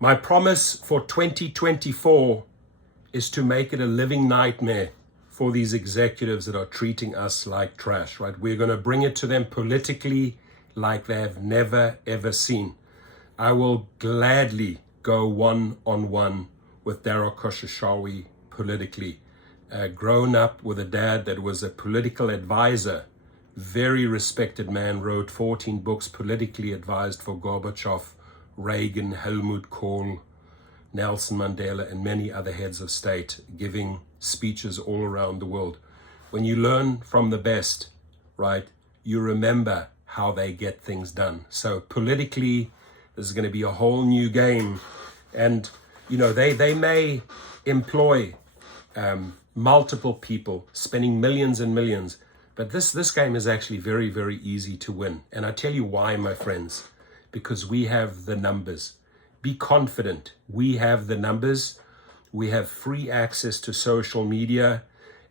My promise for 2024 is to make it a living nightmare for these executives that are treating us like trash, right? We're going to bring it to them politically like they have never, ever seen. I will gladly go one-on-one with Daryl Khosrowshahi politically. Grown up with a dad that was a political advisor, very respected man, wrote 14 books, politically advised for Gorbachev, Reagan, Helmut Kohl, Nelson Mandela, and many other heads of state, giving speeches all around the world. When you learn from the best, right, you remember how they get things done. So politically, this is going to be a whole new game. And, you know, they may employ multiple people, spending millions and millions. But this game is actually very, very easy to win. And I tell you why, my friends, because we have the numbers. Be confident. We have the numbers. We have free access to social media.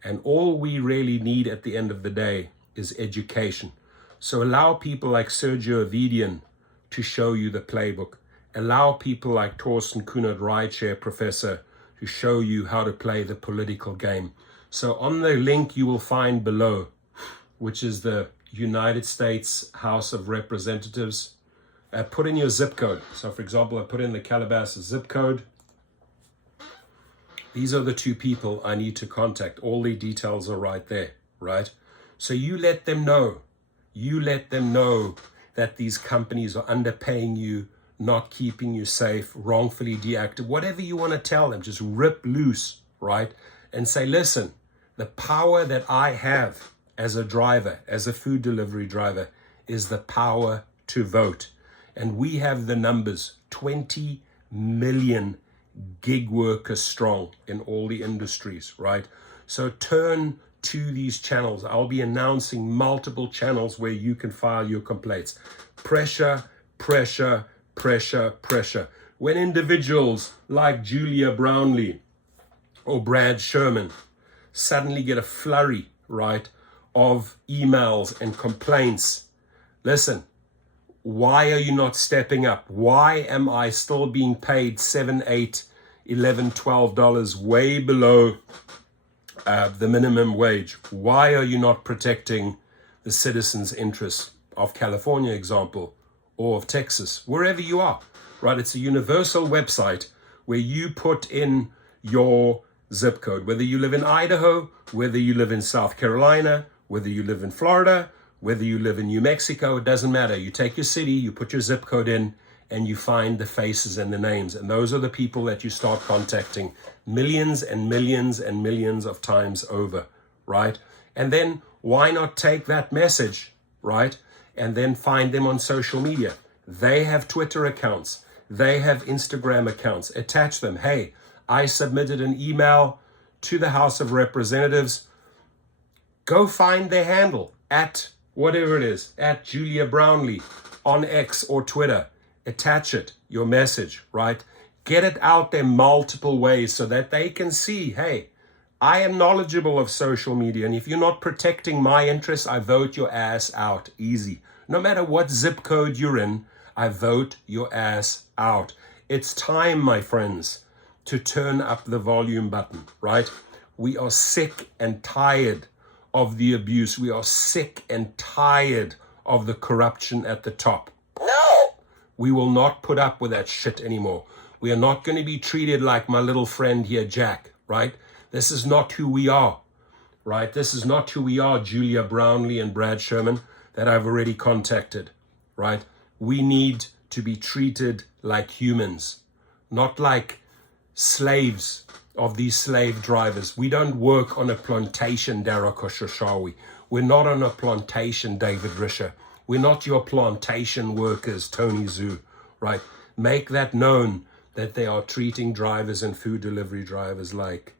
And all we really need at the end of the day is education. So allow people like Sergio Avidian to show you the playbook. Allow people like Torsten Kunert, Rideshare professor, to show you how to play the political game. So on the link you will find below, which is the United States House of Representatives, put in your zip code. So for example, I put in the Calabasas zip code. These are the two people I need to contact. All the details are right there, right? So you let them know. You let them know that these companies are underpaying you, not keeping you safe, wrongfully deactivated, whatever you want to tell them, just rip loose, right? And say, listen, the power that I have as a driver, as a food delivery driver, is the power to vote. And we have the numbers, 20 million gig workers strong in all the industries, right? So turn to these channels. I'll be announcing multiple channels where you can file your complaints. Pressure, pressure, pressure, pressure. When individuals like Julia Brownlee or Brad Sherman suddenly get a flurry, right, of emails and complaints, listen, why are you not stepping up? Why am I still being paid $7, $8, $11, $12 way below the minimum wage? Why are you not protecting the citizens' interests of California, example, or of Texas, wherever you are, right? It's a universal website where you put in your zip code, whether you live in Idaho, whether you live in South Carolina, whether you live in Florida, whether you live in New Mexico, it doesn't matter. You take your city, you put your zip code in, and you find the faces and the names. And those are the people that you start contacting millions and millions and millions of times over, right? And then why not take that message, right? And then find them on social media. They have Twitter accounts. They have Instagram accounts. Attach them. Hey, I submitted an email to the House of Representatives. Go find their handle at whatever it is, at Julia Brownlee on X or Twitter. Attach it, your message, right? Get it out there multiple ways so that they can see, hey, I am knowledgeable of social media, and if you're not protecting my interests, I vote your ass out. Easy. No matter what zip code you're in, I vote your ass out. It's time, my friends, to turn up the volume button, right? We are sick and tired of the abuse. We are sick and tired of the corruption at the top. No! We will not put up with that shit anymore. We are not going to be treated like my little friend here, Jack, right? This is not who we are, right? This is not who we are, Julia Brownlee and Brad Sherman, that I've already contacted, right? We need to be treated like humans, not like slaves of these slave drivers. We don't work on a plantation, Daryl Khosrowshahi. We're not on a plantation, David Risher. We're not your plantation workers, Tony Zhu, right? Make that known that they are treating drivers and food delivery drivers like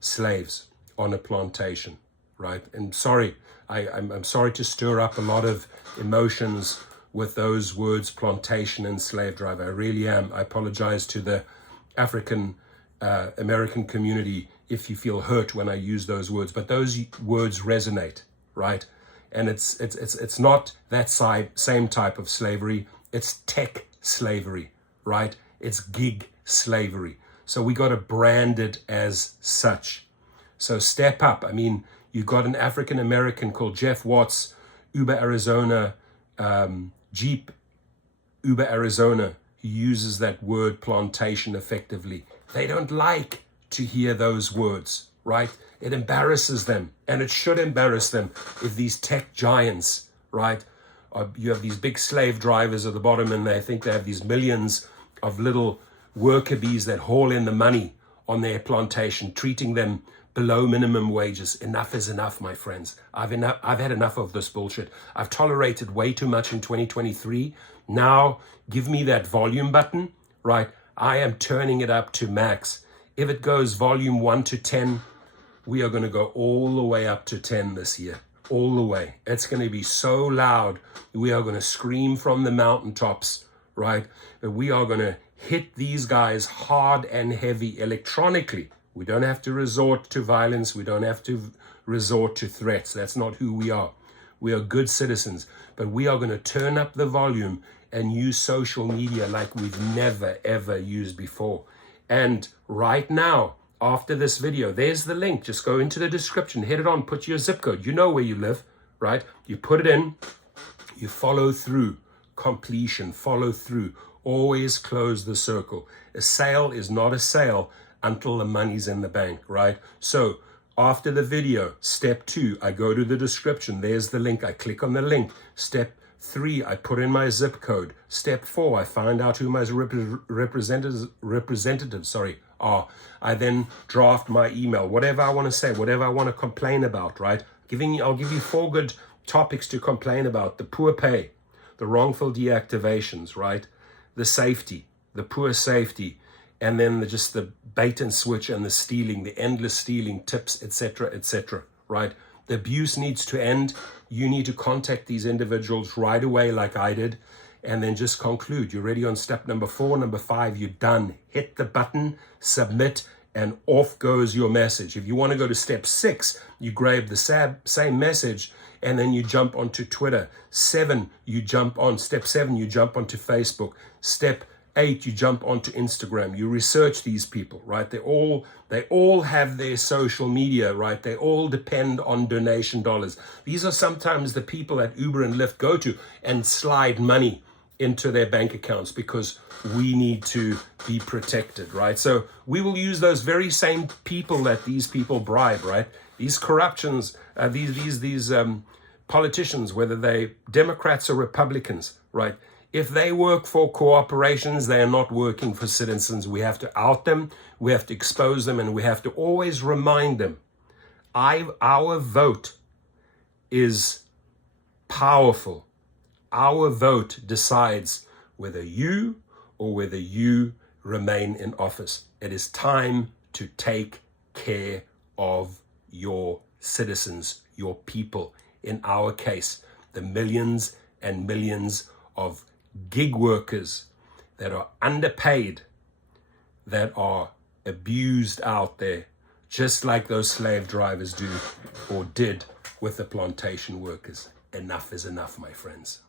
slaves on a plantation, right? And sorry, I'm sorry to stir up a lot of emotions with those words, plantation and slave driver. I really am. I apologize to the African American community if you feel hurt when I use those words, but those words resonate, right? And it's not that same type of slavery. It's tech slavery, right? It's gig slavery. So we got to brand it as such. So step up. I mean, you've got an African American called Jeff Watts, Uber Arizona, Jeep Uber Arizona, who uses that word plantation effectively. They don't like to hear those words, right? It embarrasses them, and it should embarrass them if these tech giants, right? You have these big slave drivers at the bottom, and they think they have these millions of little worker bees that haul in the money on their plantation, treating them below minimum wages. Enough is enough, my friends. I've had enough of this bullshit. I've tolerated way too much in 2023. Now, give me that volume button, right? I am turning it up to max. If it goes volume 1 to 10, we are going to go all the way up to 10 this year. All the way. It's going to be so loud. We are going to scream from the mountaintops, right? We are going to hit these guys hard and heavy electronically. We don't have to resort to violence. We don't have to resort to threats. That's not who we are. We are good citizens, but we are going to turn up the volume and use social media like we've never, ever used before. And right now, after this video, there's the link. Just go into the description, hit it on, put your zip code. You know where you live, right? You put it in, you follow through, completion, follow through. Always close the circle. A sale is not a sale until the money's in the bank, right? So after the video, step 2, I go to the description. There's the link. I click on the link. Step 3, I put in my zip code. Step 4, I find out who my representatives are. I then draft my email, whatever I want to say, whatever I want to complain about, right? I'll give you 4 good topics to complain about: the poor pay, the wrongful deactivations, right? The safety, the poor safety, and then just the bait and switch and the stealing, the endless stealing, tips, etc., right? The abuse needs to end. You need to contact these individuals right away like I did, and then just conclude. You're ready on step number 4, number 5, you're done. Hit the button, submit, and off goes your message. If you want to go to step 6, you grab the same message and then you jump onto Twitter. Step 7, you jump onto Facebook. Step 8, you jump onto Instagram. You research these people, right? They all have their social media, right? They all depend on donation dollars. These are sometimes the people that Uber and Lyft go to and slide money into their bank accounts because we need to be protected, right? So we will use those very same people that these people bribe, right? These corruptions, these politicians, whether they Democrats or Republicans, right? If they work for corporations, they are not working for citizens. We have to out them, we have to expose them, and we have to always remind them, our vote is powerful. Our vote decides whether you or whether you remain in office. It is time to take care of your citizens, your people. In our case, the millions and millions of gig workers that are underpaid, that are abused out there, just like those slave drivers do or did with the plantation workers. Enough is enough, my friends.